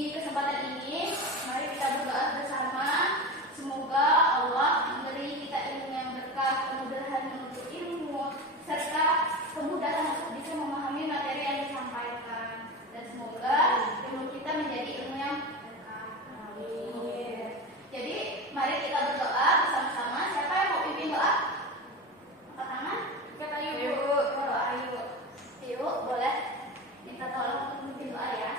Di kesempatan ini, mari kita berdoa bersama. Semoga Allah memberi kita ilmu yang berkah, kemudahan menuntut ilmu, serta kemudahan untuk bisa memahami materi yang disampaikan. Dan semoga ilmu kita menjadi ilmu yang berkah. Amin. Jadi, mari kita berdoa bersama-sama. Siapa yang mau pimpin doa? Angkat tangan. Kita yuk. Berdoa yuk. Yuk, boleh. Minta tolong untuk pimpin doa ya.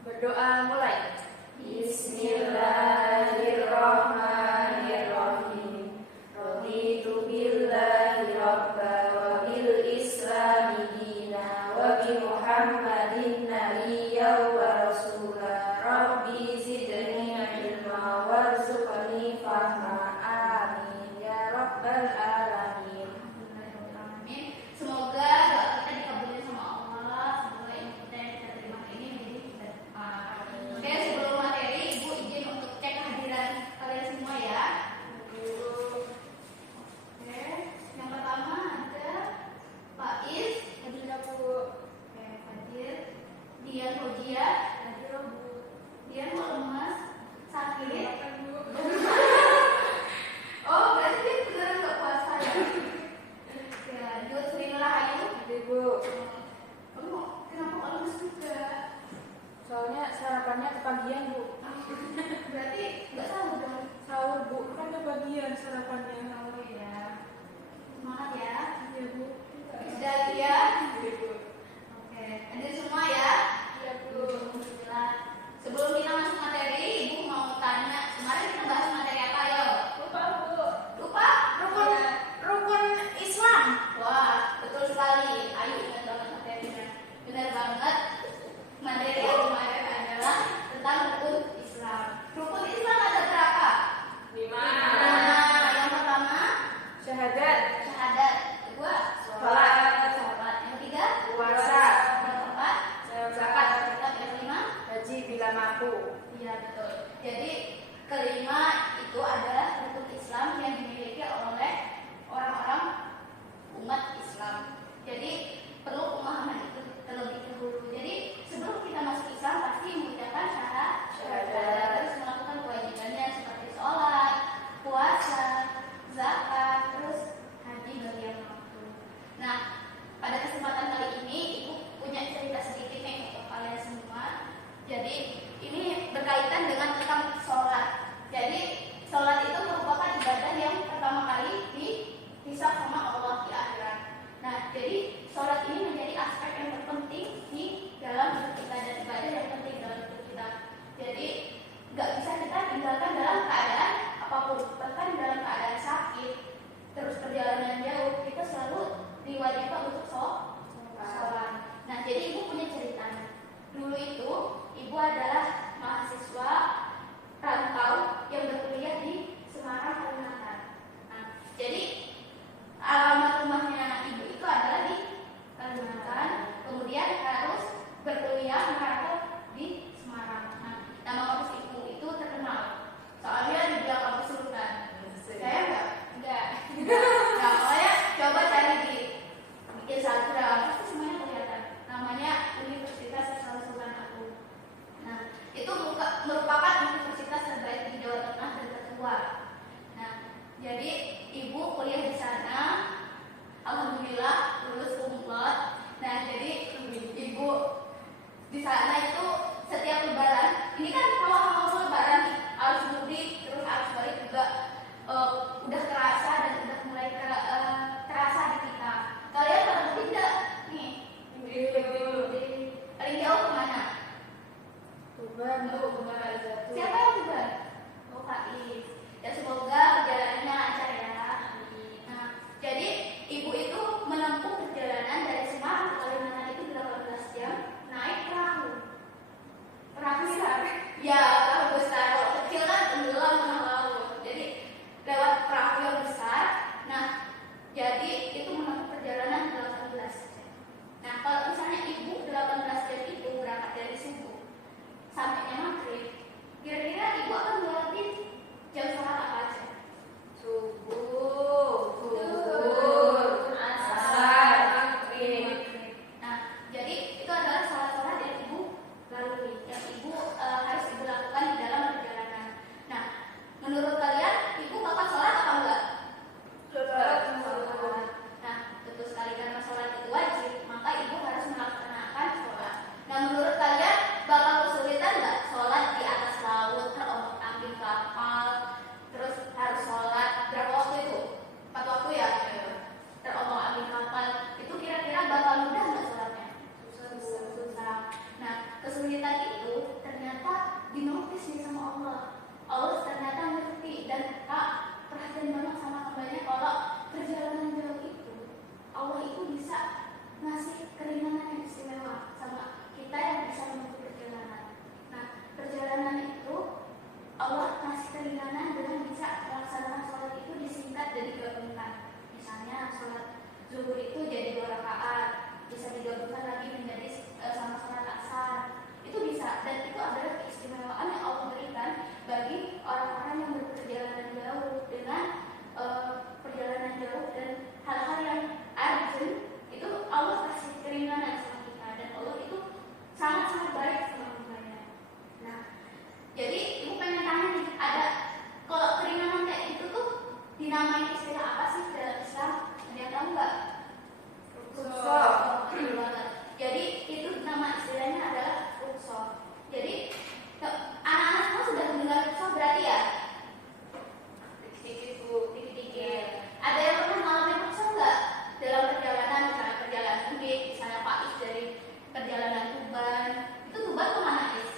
Berdoa mulai. Bismillahirrahmanirrahim. Raditu billahi rabba wa bil islami dina wa bi Muhammadin nabiyya wa rasula. Rabbi zidni ilma warzuqni fahma. Amin ya rabbal alamin. Amin. Semoga doa kita dikabulkan sama Allah. Semoga ilmu kita yang kita terima ini menjadi berkah. Oke, sebelum materi, Ibu izin untuk cek kehadiran kalian semua ya. Oke, yang pertama ada Pak Is, hadir nggak Bu? Oke, hadir. Dian Hojia, hadir Bu. Dian mau lemas, sakit. Oh, berarti dia beneran nggak puasa ya? Ya, Jut Sri Rahayu, Hadir Bu. kamu kenapa lemas juga? Soalnya sarapannya kepagian Bu. Berarti nggak sahur dong? Sahur Bu, kan kepagian sarapannya. Oh iya. Semangat ya. Iya Bu. Dalia. Hadir Bu. Oke, hadir semua ya. Iya Bu. Alhamdulillah. Sebelum kita masuk materi, Ibu mau tanya, kemarin kita bahas materi apa yo? Lupa Bu. Lupa? Rukun Islam. Wah, betul sekali. Ayo ingat banget materinya. Benar banget. Materi yang kemarin adalah tentang rukun Islam. Rukun Islam ada berapa? 5. Nah, yang pertama Syahadat. syahadat, kedua Sholat. sholat, yang ketiga Puasa. yang keempat Zakat. zakat, yang kelima Haji bila mampu. iya betul. Jadi kelima itu adalah rukun Islam yang dimiliki oleh orang-orang umat Islam. Jadi perlu pemahaman itu terlebih dahulu. Jadi sebelum kita masuk Islam pasti mengucapkan syahadat, terus melakukan kewajibannya seperti sholat, puasa, zakat, terus haji bagi yang mampu. Nah, pada kesempatan kali ini Ibu punya cerita sedikit nih untuk kalian semua. Jadi ini berkaitan dengan tentang sholat. Jadi sholat itu merupakan ibadah yang pertama kali dihisab sama Allah di akhirat. Nah, jadi sholat ini menjadi aspek yang terpenting di dalam hidup kita dan ibadah yang penting dalam hidup kita. Jadi nggak bisa kita tinggalkan dalam keadaan apapun, bahkan dalam keadaan sakit, terus perjalanan jauh, kita selalu diwajibkan untuk sholat. Nah, jadi Ibu punya cerita. Dulu itu Ibu adalah mahasiswa rantau yang berkuliah di Semarang, Kalimantan. Nah, jadi alamat rumahnya Ibu itu adalah di Kalimantan, kemudian harus berkuliah merantau di Semarang. Nah, nama kampus Ibu itu terkenal, soalnya dibilang kampus sultan. Saya enggak. Nah, pokoknya coba cari di Instagram, pasti semuanya kelihatan. Namanya Universitas Islam Sultan Agung. Nah, itu merupakan bisa ngasih keringanan yang istimewa sama kita yang bisa menempuh perjalanan. Nah, perjalanan itu Allah ngasih keringanan dengan bisa melaksanakan sholat itu disingkat dan digabungkan. Misalnya sholat zuhur itu jadi 2 rakaat, bisa digabungkan lagi menjadi sama sholat asar. Itu bisa, dan itu adalah keistimewaan yang Allah berikan bagi orang-orang yang berperjalanan jauh dengan perjalanan jauh dan hal-hal yang urgent. Itu Allah kasih keringanan sama kita, dan Allah itu sangat-sangat baik sama hambanya. Nah, jadi ibu pengen tanya nih, ada kalau keringanan kayak gitu tuh dinamai istilah apa sih dalam Islam? Ada yang tahu nggak? Rukhsah. Jadi itu nama istilahnya adalah rukhsah. Jadi anak-anak semua sudah mendengar rukhsah berarti ya? Dikit-dikit Bu. Dikit-dikit. Ada yang pernah ngalamin rukhsah nggak dalam perjalanan, misalnya perjalanan mudik, misalnya Pak Is dari perjalanan Tuban, itu Tuban kemana Is?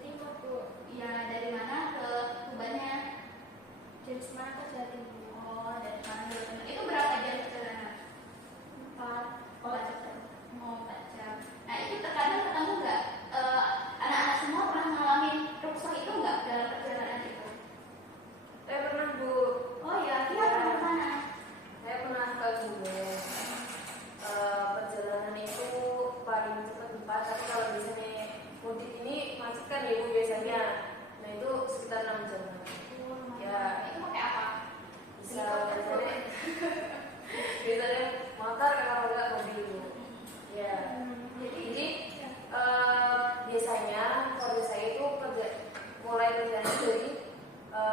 Timur Bu. Iya, dari mana ke Tubannya? Dari Semarang ke Jawa Timur. Oh, dari mana ke Tuban? Itu berapa jam perjalanan? 4 jam. Oh, 4 jam. Nah, itu terkadang ketemu nggak anak-anak semua pernah ngalamin rukhsah itu nggak dalam perjalanan itu? Pernah Bu. Oh ya, dia pernah kemana? Saya pernah ke Gunung. Perjalanan itu paling cepat 4, tapi kalau biasanya mudik ini macet kan ya Bu biasanya. Nah itu sekitar 6 jam. Ya, Itu pakai apa? bisa biasanya motor kalau enggak mobil Bu. Ya. Jadi biasanya keluarga saya itu mulai perjalanan dari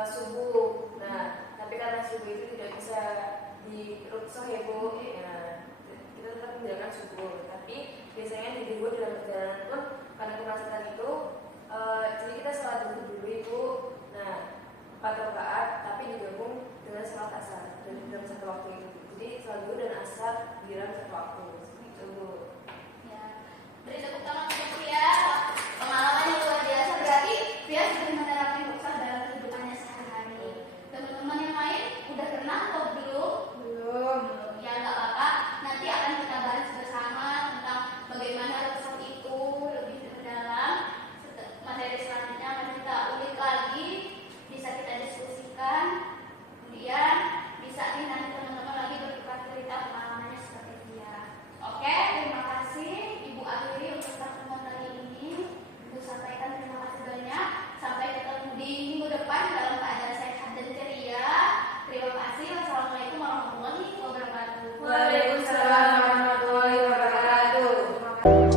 subuh. Nah, tapi karena subuh itu tidak bisa di rukhsah ya Bu. Ya, kita tetap menjalankan subuh. Tapi biasanya di dulu dalam perjalanan pun karena kemacetan itu, jadi kita sholat dulu Ibu. Nah, 4 rakaat tapi digabung dengan sholat asar dalam satu waktu itu. Jadi sholat dulu dan asar di dalam satu waktu. Itu Bu. Ya, beri tepuk tangan untuk Fia. Pengalaman yang luar biasa, berarti Fia sudah menerapkan rukhsah dalam kehidupannya sehari-hari. Teman-teman yang lain udah pernah atau belum? Belum. Ya nggak apa-apa. Nanti akan kita bahas bersama tentang bagaimana rukhsah itu lebih mendalam. Materi selanjutnya akan kita ulik lagi, bisa kita diskusikan. Kemudian bisa nih nanti teman-teman lagi bertukar cerita pengalamannya seperti dia. Oke, terima kasih Ibu Akhiri untuk pertemuan kali ini. Ibu sampaikan terima kasih banyak. Sampai ketemu di minggu depan dalam keadaan sehat dan ceria. Terima kasih. Wassalamualaikum warahmatullahi wabarakatuh. Waalaikumsalam warahmatullahi wabarakatuh.